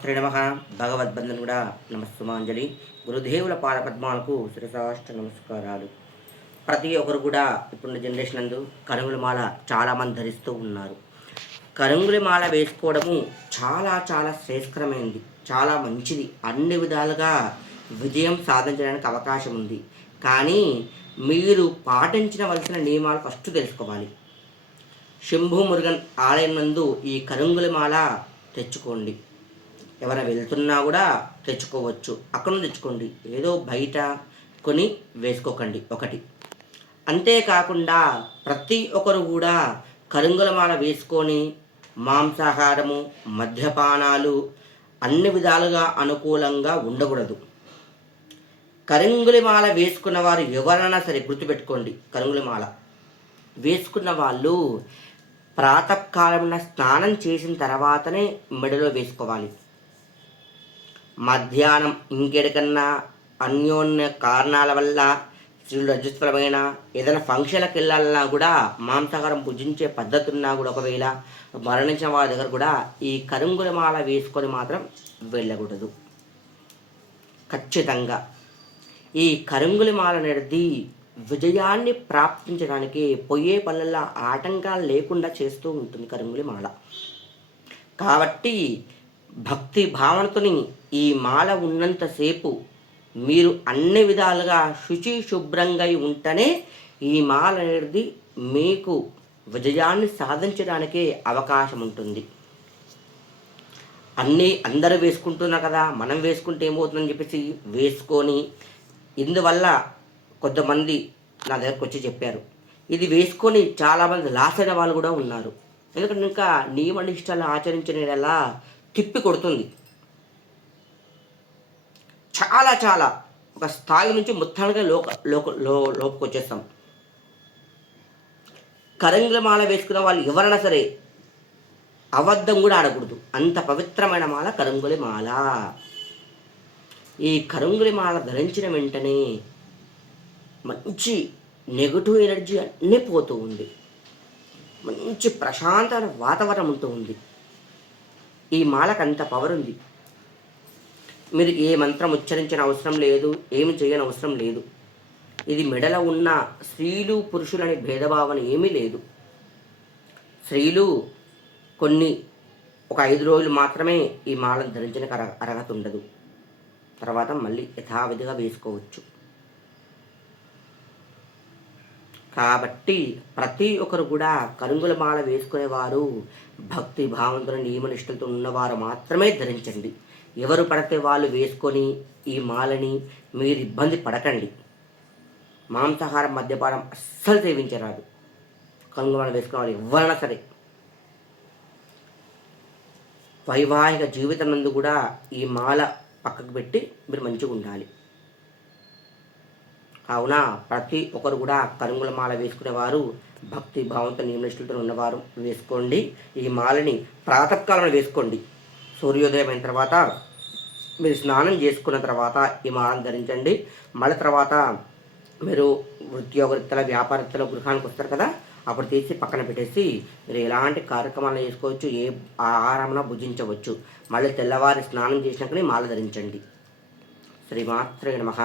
శ్రీమాత్రే నమః. భగవద్బంధనుడా నమస్సుమాంజలి. గురుదేవుల పాదపద్మాలకు శిరసాష్ట నమస్కారాలు. ప్రతి ఒక్కరు కూడా ఇప్పుడున్న జనరేషన్ నందు కరుంగుల మాల చాలామంది ధరిస్తూ ఉన్నారు. కరుంగుల మాల వేసుకోవడము చాలా చాలా శ్రేయస్కరమైనది, చాలా మంచిది. అన్ని విధాలుగా విజయం సాధించడానికి అవకాశం ఉంది. కానీ మీరు పాటించవలసిన నియమాలు ఫస్ట్ తెలుసుకోవాలి. శంభు మురుగన్ ఆలయం నందు ఈ కరుంగుల మాల తెచ్చుకోండి. ఎవరైనా వెళ్తున్నా కూడా తెచ్చుకోవచ్చు, అక్కడ నుంచి తెచ్చుకోండి. ఏదో బయట కొని వేసుకోకండి. ఒకటి అంతేకాకుండా ప్రతి ఒక్కరు కూడా కరుంగుల మాల వేసుకొని మాంసాహారము, మద్యపానాలు అన్ని విధాలుగా అనుకూలంగా ఉండకూడదు. కరుంగుల మాల వేసుకున్న వారు ఎవరైనా సరే గుర్తుపెట్టుకోండి, కరుంగుల మాల వేసుకున్న వాళ్ళు ప్రాతకాలమున స్నానం చేసిన తర్వాతనే మెడలో వేసుకోవాలి. మధ్యాహ్నం ఇంకెడికన్నా అన్యోన్య కారణాల వల్ల స్త్రీలు రజస్వలమైన ఏదైనా ఫంక్షన్లకు వెళ్ళాలన్నా కూడా మాంసాహారం భుజించే పద్ధతి ఉన్నా కూడా ఒకవేళ మరణించిన వారి దగ్గర కూడా ఈ కరుంగుల మాల వేసుకొని మాత్రం వెళ్ళకూడదు. ఖచ్చితంగా ఈ కరుంగుల మాల అనేది విజయాన్ని ప్రాప్తించడానికి పోయే పనులలో ఆటంకాలు లేకుండా చేస్తూ ఉంటుంది కరుంగుల మాల. కాబట్టి భక్తి భావనతోని ఈ మాల ఉన్నంతసేపు మీరు అన్ని విధాలుగా శుచి శుభ్రంగా ఉంటేనే ఈ మాల అనేది మీకు విజయాన్ని సాధించడానికే అవకాశం ఉంటుంది. అందరూ వేసుకుంటున్నారు కదా, మనం వేసుకుంటే ఏమవుతుందని చెప్పేసి వేసుకొని, ఇందువల్ల కొంతమంది నా దగ్గరకు వచ్చి చెప్పారు, ఇది వేసుకొని చాలామంది లాస్ అయిన వాళ్ళు కూడా ఉన్నారు. ఎందుకంటే ఇంకా నియమ నిష్టలు ఆచరించిన తిప్పి కొడుతుంది. చాలా చాలా ఒక స్థాయి నుంచి మొత్తానికి లోపుకి వచ్చేస్తాం. కరుంగుల మాల వేసుకున్న వాళ్ళు ఎవరైనా సరే అబద్ధం కూడా ఆడకూడదు. అంత పవిత్రమైన మాల కరుంగుల మాల. ఈ కరుంగుల మాల ధరించిన వెంటనే మంచి నెగటివ్ ఎనర్జీ అన్నీ పోతూ ఉంది. మంచి ప్రశాంతమైన వాతావరణం ఉంటూ ఉంది. ఈ మాలకు అంత పవర్ ఉంది. మీరు ఏ మంత్రం ఉచ్చరించిన అవసరం లేదు, ఏమి చేయని అవసరం లేదు. ఇది మెడలో ఉన్న స్త్రీలు పురుషులు అనే భేదభావన ఏమీ లేదు. స్త్రీలు ఒక 5 రోజులు మాత్రమే ఈ మాలను ధరించడానికి అర్హత ఉండదు. తర్వాత మళ్ళీ యథావిధిగా వేసుకోవచ్చు. కాబట్టి ప్రతి ఒక్కరు కూడా కరుంగుల మాల వేసుకునేవారు భక్తి భావంతో నియమనిష్టలతో ఉన్నవారు మాత్రమే ధరించండి. ఎవరు పడితే వాళ్ళు వేసుకొని ఈ మాలని మీరు ఇబ్బంది పడకండి. మాంసాహారం, మద్యపానం అస్సలు సేవించరాదు. కరుంగుల మాల వేసుకోవాలి ఎవరైనా సరే. వైవాహిక జీవితం నందు కూడా ఈ మాల పక్కకు పెట్టి మీరు మంచిగా ఉండాలి. కావున ప్రతి ఒక్కరు కూడా కరుంగుల మాల వేసుకునేవారు భక్తి భావంతో నియమనిష్టలతో ఉన్నవారు వేసుకోండి. ఈ మాలని ప్రాతకాలంలో వేసుకోండి. సూర్యోదయం అయిన తర్వాత మీరు స్నానం చేసుకున్న తర్వాత ఈ మాలను ధరించండి. మళ్ళీ తర్వాత మీరు వృత్తియోగరీత్యా వ్యాపారరీత్యా గృహానికి వస్తారు కదా, అప్పుడు తీసి పక్కన పెట్టేసి మీరు ఎలాంటి కార్యక్రమాలు చేసుకోవచ్చు, ఏ ఆహారంలో భుజించవచ్చు. మళ్ళీ తెల్లవారి స్నానం చేసినాకనే మాల ధరించండి. శ్రీమాత్రే నమః.